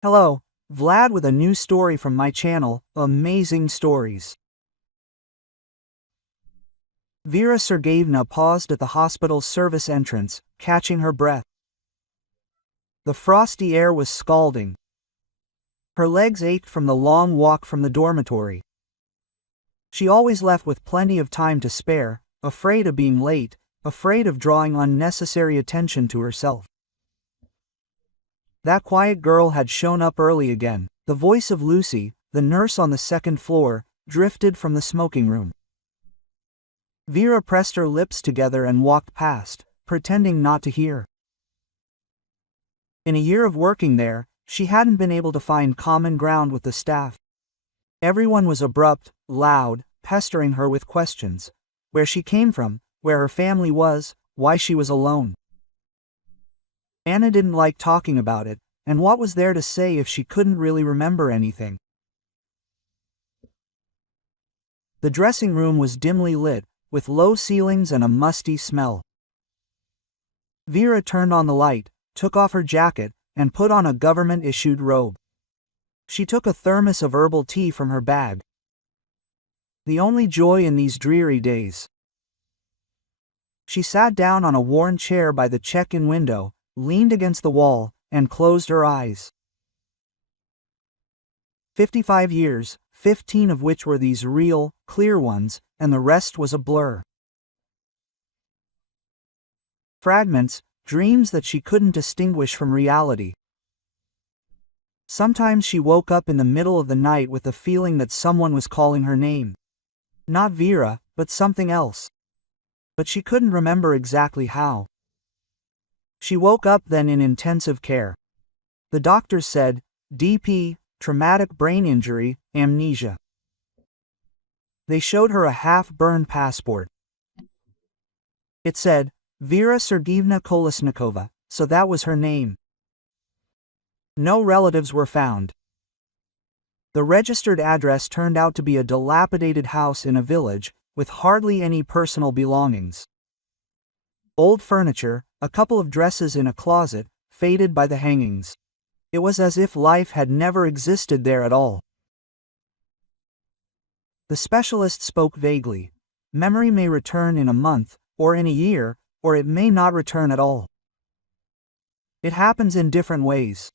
Hello, Vlad with a new story from my channel, Amazing Stories. Vera Sergeyevna paused at the hospital's service entrance, catching her breath. The frosty air was scalding. Her legs ached from the long walk from the dormitory. She always left with plenty of time to spare, afraid of being late, afraid of drawing unnecessary attention to herself. That quiet girl had shown up early again. The voice of Lucy, the nurse on the second floor, drifted from the smoking room. Vera pressed her lips together and walked past, pretending not to hear. In a year of working there, she hadn't been able to find common ground with the staff. Everyone was abrupt, loud, pestering her with questions. Where she came from, where her family was, why she was alone. Anna didn't like talking about it, and what was there to say if she couldn't really remember anything? The dressing room was dimly lit, with low ceilings and a musty smell. Vera turned on the light, took off her jacket, and put on a government-issued robe. She took a thermos of herbal tea from her bag. The only joy in these dreary days. She sat down on a worn chair by the check-in window, leaned against the wall, and closed her eyes. 55 years, 15 of which were these real, clear ones, and the rest was a blur. Fragments, dreams that she couldn't distinguish from reality. Sometimes she woke up in the middle of the night with the feeling that someone was calling her name. Not Vera, but something else. But she couldn't remember exactly how. She woke up then in intensive care. The doctors said, DP, traumatic brain injury, amnesia. They showed her a half-burned passport. It said, Vera Sergeyevna Kolesnikova, so that was her name. No relatives were found. The registered address turned out to be a dilapidated house in a village, with hardly any personal belongings. Old furniture, a couple of dresses in a closet, faded by the hangings. It was as if life had never existed there at all. The specialist spoke vaguely. Memory may return in a month, or in a year, or it may not return at all. It happens in different ways.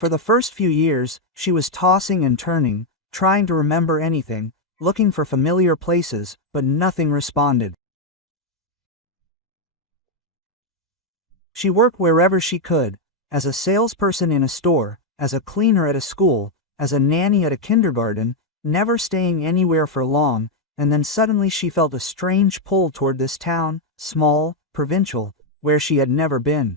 For the first few years, she was tossing and turning, trying to remember anything, looking for familiar places, but nothing responded. She worked wherever she could, as a salesperson in a store, as a cleaner at a school, as a nanny at a kindergarten, never staying anywhere for long, and then suddenly she felt a strange pull toward this town, small, provincial, where she had never been.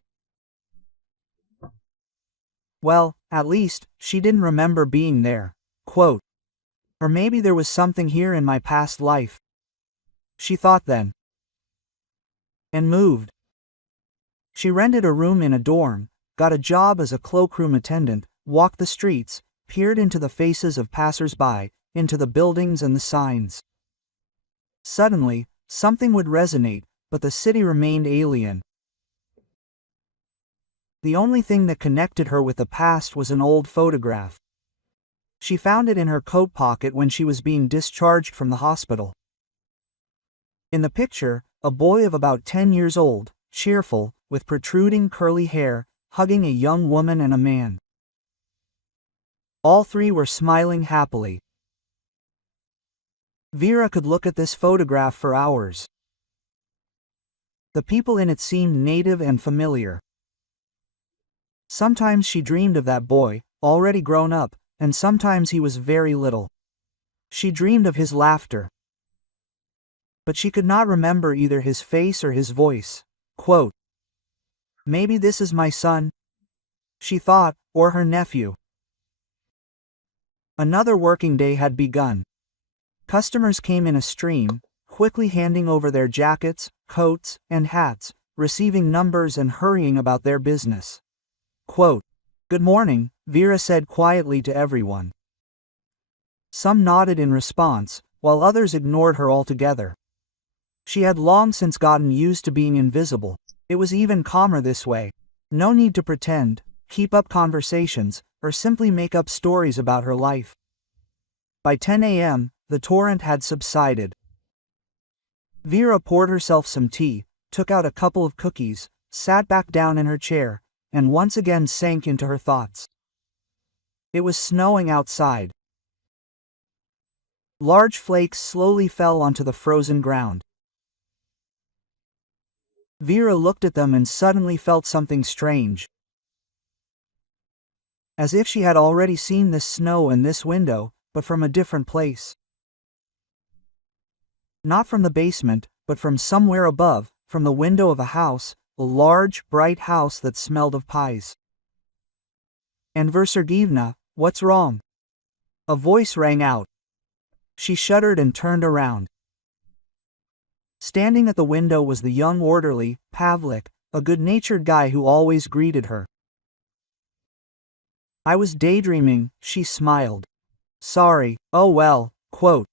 Well, at least, she didn't remember being there. Quote, or maybe there was something here in my past life. She thought then. And moved. She rented a room in a dorm, got a job as a cloakroom attendant, walked the streets, peered into the faces of passers-by, into the buildings and the signs. Suddenly, something would resonate, but the city remained alien. The only thing that connected her with the past was an old photograph. She found it in her coat pocket when she was being discharged from the hospital. In the picture, a boy of about 10 years old, cheerful, with protruding curly hair, hugging a young woman and a man. All three were smiling happily. Vera could look at this photograph for hours. The people in it seemed native and familiar. Sometimes she dreamed of that boy, already grown up, and sometimes he was very little. She dreamed of his laughter. But she could not remember either his face or his voice. Quote, maybe this is my son, she thought, or her nephew. Another working day had begun. Customers came in a stream, quickly handing over their jackets, coats, and hats, receiving numbers and hurrying about their business. Quote, good morning, Vera said quietly to everyone. Some nodded in response, while others ignored her altogether. She had long since gotten used to being invisible. It was even calmer this way. No need to pretend, keep up conversations, or simply make up stories about her life. By 10 a.m., the torrent had subsided. Vera poured herself some tea, took out a couple of cookies, sat back down in her chair, and once again sank into her thoughts. It was snowing outside. Large flakes slowly fell onto the frozen ground. Vera looked at them and suddenly felt something strange. As if she had already seen this snow in this window, but from a different place. Not from the basement, but from somewhere above, from the window of a house, a large, bright house that smelled of pies. "Anver Sergeevna, what's wrong?" A voice rang out. She shuddered and turned around. Standing at the window was the young orderly, Pavlik, a good-natured guy who always greeted her. "I was daydreaming," she smiled. "Sorry, oh well, quote."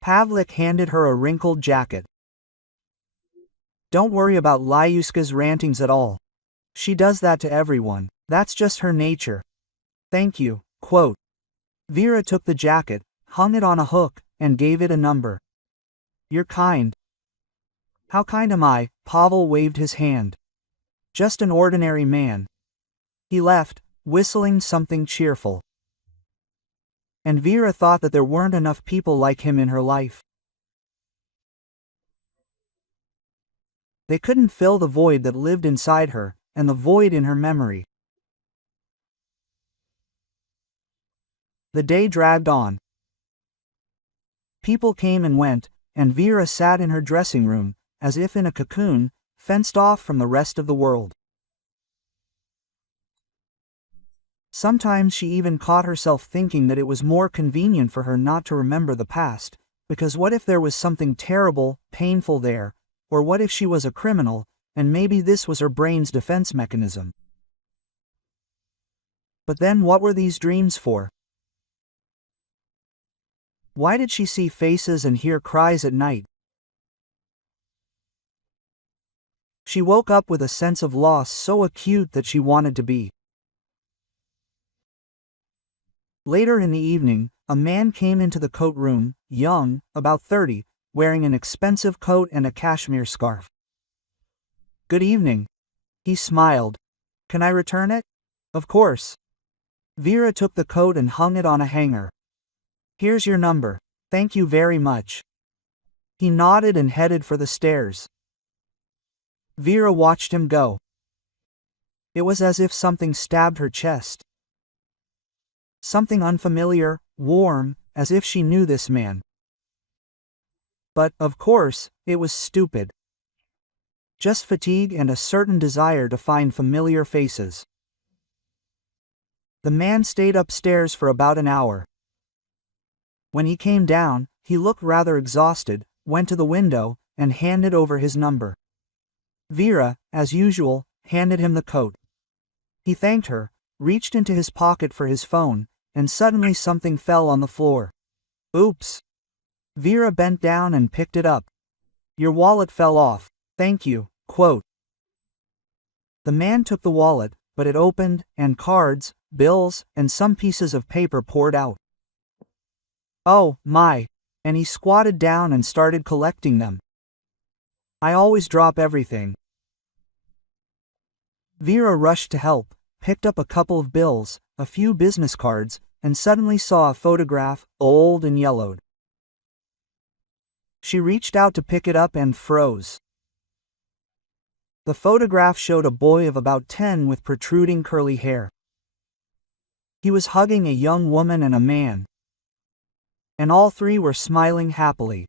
Pavlik handed her a wrinkled jacket. "Don't worry about Lyuska's rantings at all. She does that to everyone, that's just her nature. Thank you, quote." Vera took the jacket, hung it on a hook, and gave it a number. "You're kind." "How kind am I?" Pavel waved his hand. "Just an ordinary man." He left, whistling something cheerful. And Vera thought that there weren't enough people like him in her life. They couldn't fill the void that lived inside her, and the void in her memory. The day dragged on. People came and went, and Vera sat in her dressing room, as if in a cocoon, fenced off from the rest of the world. Sometimes she even caught herself thinking that it was more convenient for her not to remember the past, because what if there was something terrible, painful there, or what if she was a criminal, and maybe this was her brain's defense mechanism? But then what were these dreams for? Why did she see faces and hear cries at night? She woke up with a sense of loss so acute that she wanted to be. Later in the evening, a man came into the coat room, young, about 30, wearing an expensive coat and a cashmere scarf. "Good evening." He smiled. "Can I return it?" "Of course." Vera took the coat and hung it on a hanger. "Here's your number. Thank you very much." He nodded and headed for the stairs. Vera watched him go. It was as if something stabbed her chest. Something unfamiliar, warm, as if she knew this man. But, of course, it was stupid. Just fatigue and a certain desire to find familiar faces. The man stayed upstairs for about an hour. When he came down, he looked rather exhausted, went to the window, and handed over his number. Vera, as usual, handed him the coat. He thanked her, reached into his pocket for his phone, and suddenly something fell on the floor. "Oops." Vera bent down and picked it up. "Your wallet fell off. Thank you, quote." The man took the wallet, but it opened, and cards, bills, and some pieces of paper poured out. "Oh, my," and he squatted down and started collecting them. "I always drop everything." Vera rushed to help, picked up a couple of bills, a few business cards, and suddenly saw a photograph, old and yellowed. She reached out to pick it up and froze. The photograph showed a boy of about 10 with protruding curly hair. He was hugging a young woman and a man. And all three were smiling happily.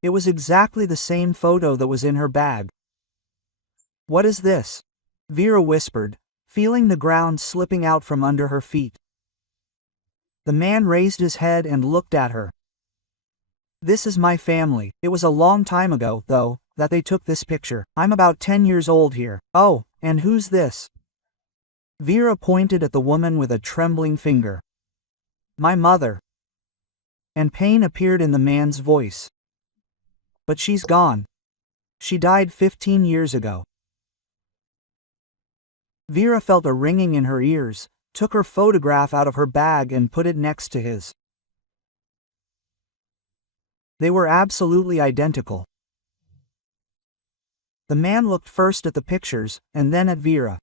It was exactly the same photo that was in her bag. "What is this?" Vera whispered, feeling the ground slipping out from under her feet. The man raised his head and looked at her. "This is my family. It was a long time ago, though, that they took this picture. I'm about 10 years old here. Oh, and who's this?" Vera pointed at the woman with a trembling finger. "My mother." And pain appeared in the man's voice. "But she's gone. She died 15 years ago." Vera felt a ringing in her ears, took her photograph out of her bag and put it next to his. They were absolutely identical. The man looked first at the pictures, and then at Vera.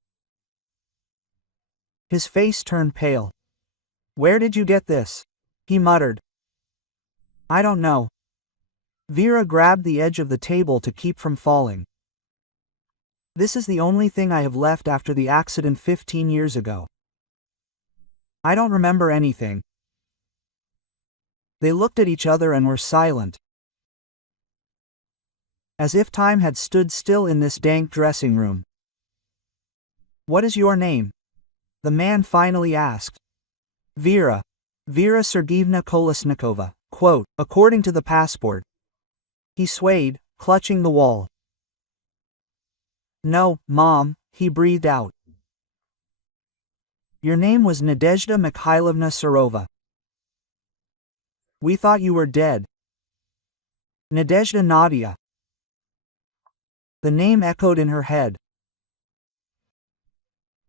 His face turned pale. "Where did you get this?" he muttered. "I don't know." Vera grabbed the edge of the table to keep from falling. "This is the only thing I have left after the accident 15 years ago. I don't remember anything." They looked at each other and were silent. As if time had stood still in this dank dressing room. "What is your name?" the man finally asked. "Vera. Vera Sergeyevna Kolesnikova, quote, according to the passport." He swayed, clutching the wall. "No, Mom," he breathed out. "Your name was Nadezhda Mikhailovna Serova. We thought you were dead." Nadezhda Nadia. The name echoed in her head.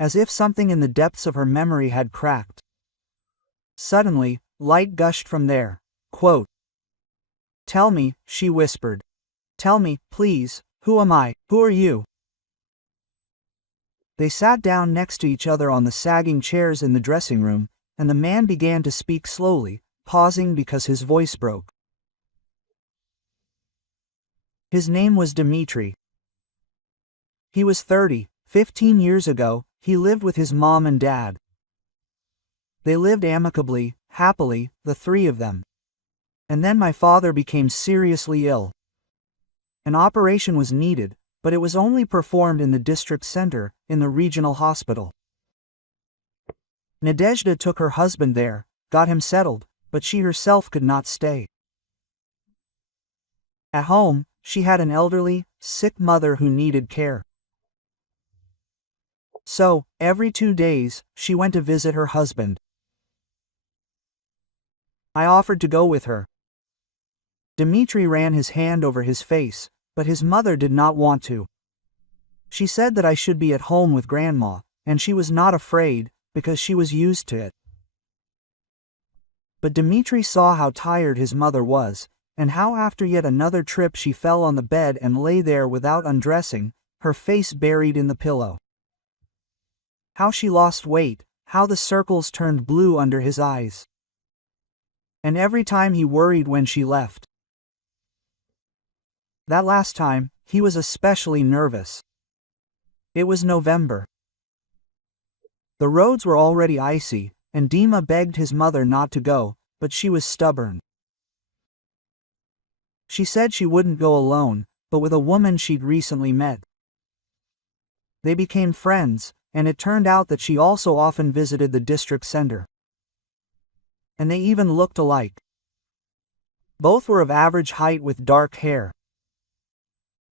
As if something in the depths of her memory had cracked. Suddenly, light gushed from there. Quote, "Tell me," she whispered. "Tell me, please, who am I, who are you?" They sat down next to each other on the sagging chairs in the dressing room, and the man began to speak slowly, pausing because his voice broke. His name was Dmitri. He was 30. 15 years ago, he lived with his mom and dad. They lived amicably, happily, the three of them. And then my father became seriously ill. An operation was needed, but it was only performed in the district center, in the regional hospital. Nadezhda took her husband there, got him settled, but she herself could not stay. At home, she had an elderly, sick mother who needed care. So, every 2 days, she went to visit her husband. I offered to go with her. Dmitri ran his hand over his face, but his mother did not want to. She said that I should be at home with Grandma, and she was not afraid, because she was used to it. But Dmitri saw how tired his mother was, and how after yet another trip she fell on the bed and lay there without undressing, her face buried in the pillow. How she lost weight, how the circles turned blue under his eyes. And every time he worried when she left. That last time, he was especially nervous. It was November. The roads were already icy, and Dima begged his mother not to go, but she was stubborn. She said she wouldn't go alone, but with a woman she'd recently met. They became friends, and it turned out that she also often visited the district center. And they even looked alike. Both were of average height with dark hair.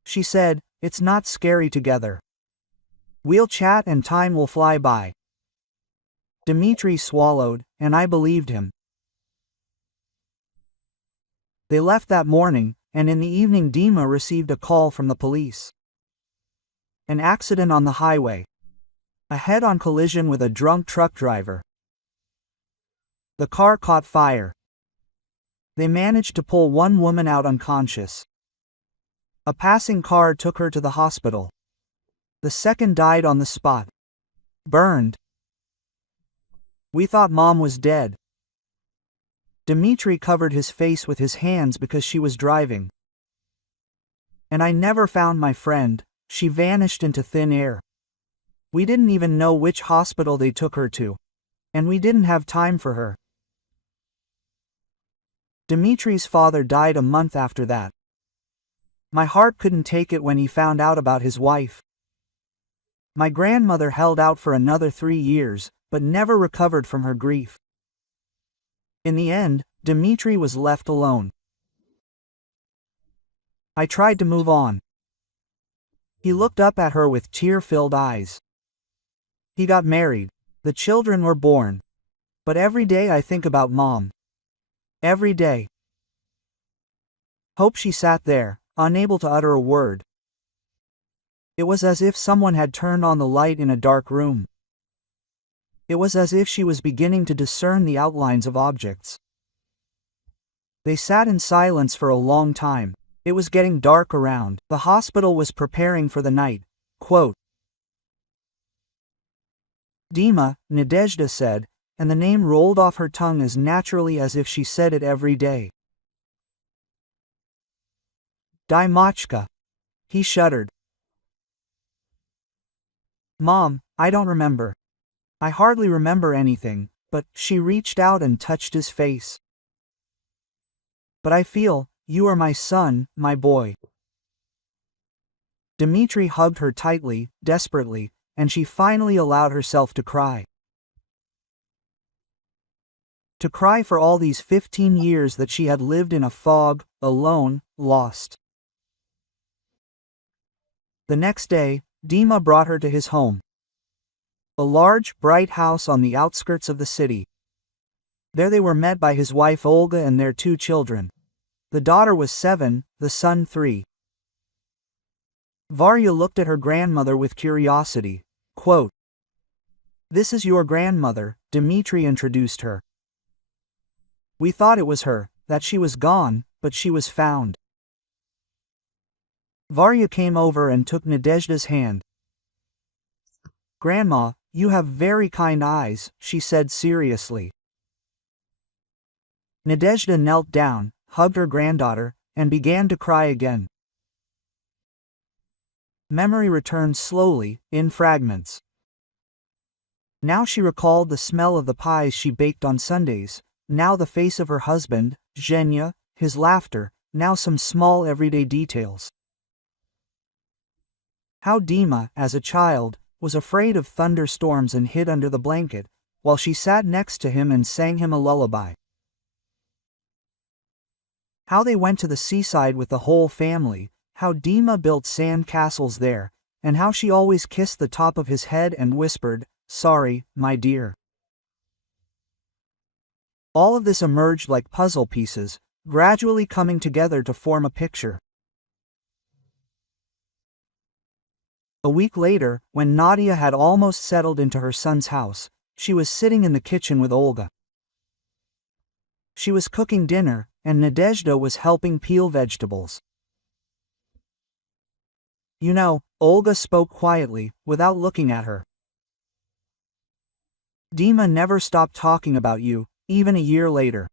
She said, "It's not scary together. We'll chat and time will fly by." Dmitri swallowed, and I believed him. They left that morning, and in the evening Dima received a call from the police. An accident on the highway. A head-on collision with a drunk truck driver. The car caught fire. They managed to pull one woman out unconscious. A passing car took her to the hospital. The second died on the spot. Burned. We thought Mom was dead. Dmitri covered his face with his hands because she was driving. And I never found my friend, she vanished into thin air. We didn't even know which hospital they took her to. And we didn't have time for her. Dmitri's father died a month after that. My heart couldn't take it when he found out about his wife. My grandmother held out for another 3 years, but never recovered from her grief. In the end, Dmitri was left alone. I tried to move on. He looked up at her with tear-filled eyes. He got married. The children were born. But every day I think about Mom. Every day. Hope she sat there, unable to utter a word. It was as if someone had turned on the light in a dark room. It was as if she was beginning to discern the outlines of objects. They sat in silence for a long time. It was getting dark around. The hospital was preparing for the night. Quote, Dima, Nadezhda said, and the name rolled off her tongue as naturally as if she said it every day. Dimachka. He shuddered. Mom, I don't remember. I hardly remember anything, but she reached out and touched his face. But I feel, you are my son, my boy. Dmitri hugged her tightly, desperately, and she finally allowed herself to cry. To cry for all these 15 years that she had lived in a fog, alone, lost. The next day, Dima brought her to his home. A large, bright house on the outskirts of the city. There they were met by his wife Olga and their 2 children. The daughter was 7, the son 3. Varya looked at her grandmother with curiosity. Quote, This is your grandmother, Dmitri introduced her. We thought it was her, that she was gone, but she was found. Varya came over and took Nadezhda's hand. Grandma, you have very kind eyes, she said seriously. Nadezhda knelt down, hugged her granddaughter, and began to cry again. Memory returned slowly, in fragments. Now she recalled the smell of the pies she baked on Sundays, now the face of her husband, Zhenya, his laughter, now some small everyday details. How Dima, as a child, was afraid of thunderstorms and hid under the blanket, while she sat next to him and sang him a lullaby. How they went to the seaside with the whole family, how Dima built sand castles there, and how she always kissed the top of his head and whispered, "Sorry, my dear." All of this emerged like puzzle pieces, gradually coming together to form a picture. A week later, when Nadia had almost settled into her son's house, she was sitting in the kitchen with Olga. She was cooking dinner, and Nadezhda was helping peel vegetables. You know, Olga spoke quietly, without looking at her. Dima never stopped talking about you, even a year later.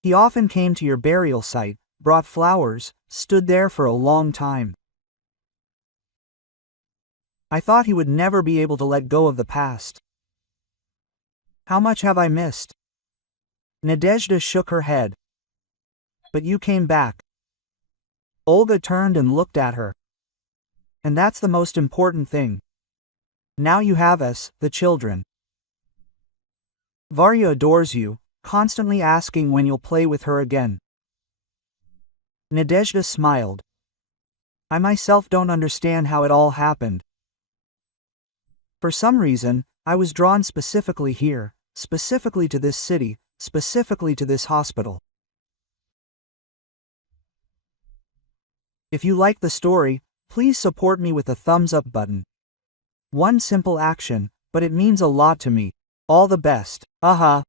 He often came to your burial site, brought flowers, stood there for a long time. I thought he would never be able to let go of the past. How much have I missed? Nadezhda shook her head. But you came back. Olga turned and looked at her. And that's the most important thing. Now you have us, the children. Varya adores you, constantly asking when you'll play with her again. Nadezhda smiled. I myself don't understand how it all happened. For some reason, I was drawn specifically here, specifically to this city, specifically to this hospital. If you like the story, please support me with a thumbs up button. One simple action, but it means a lot to me. All the best. Aha.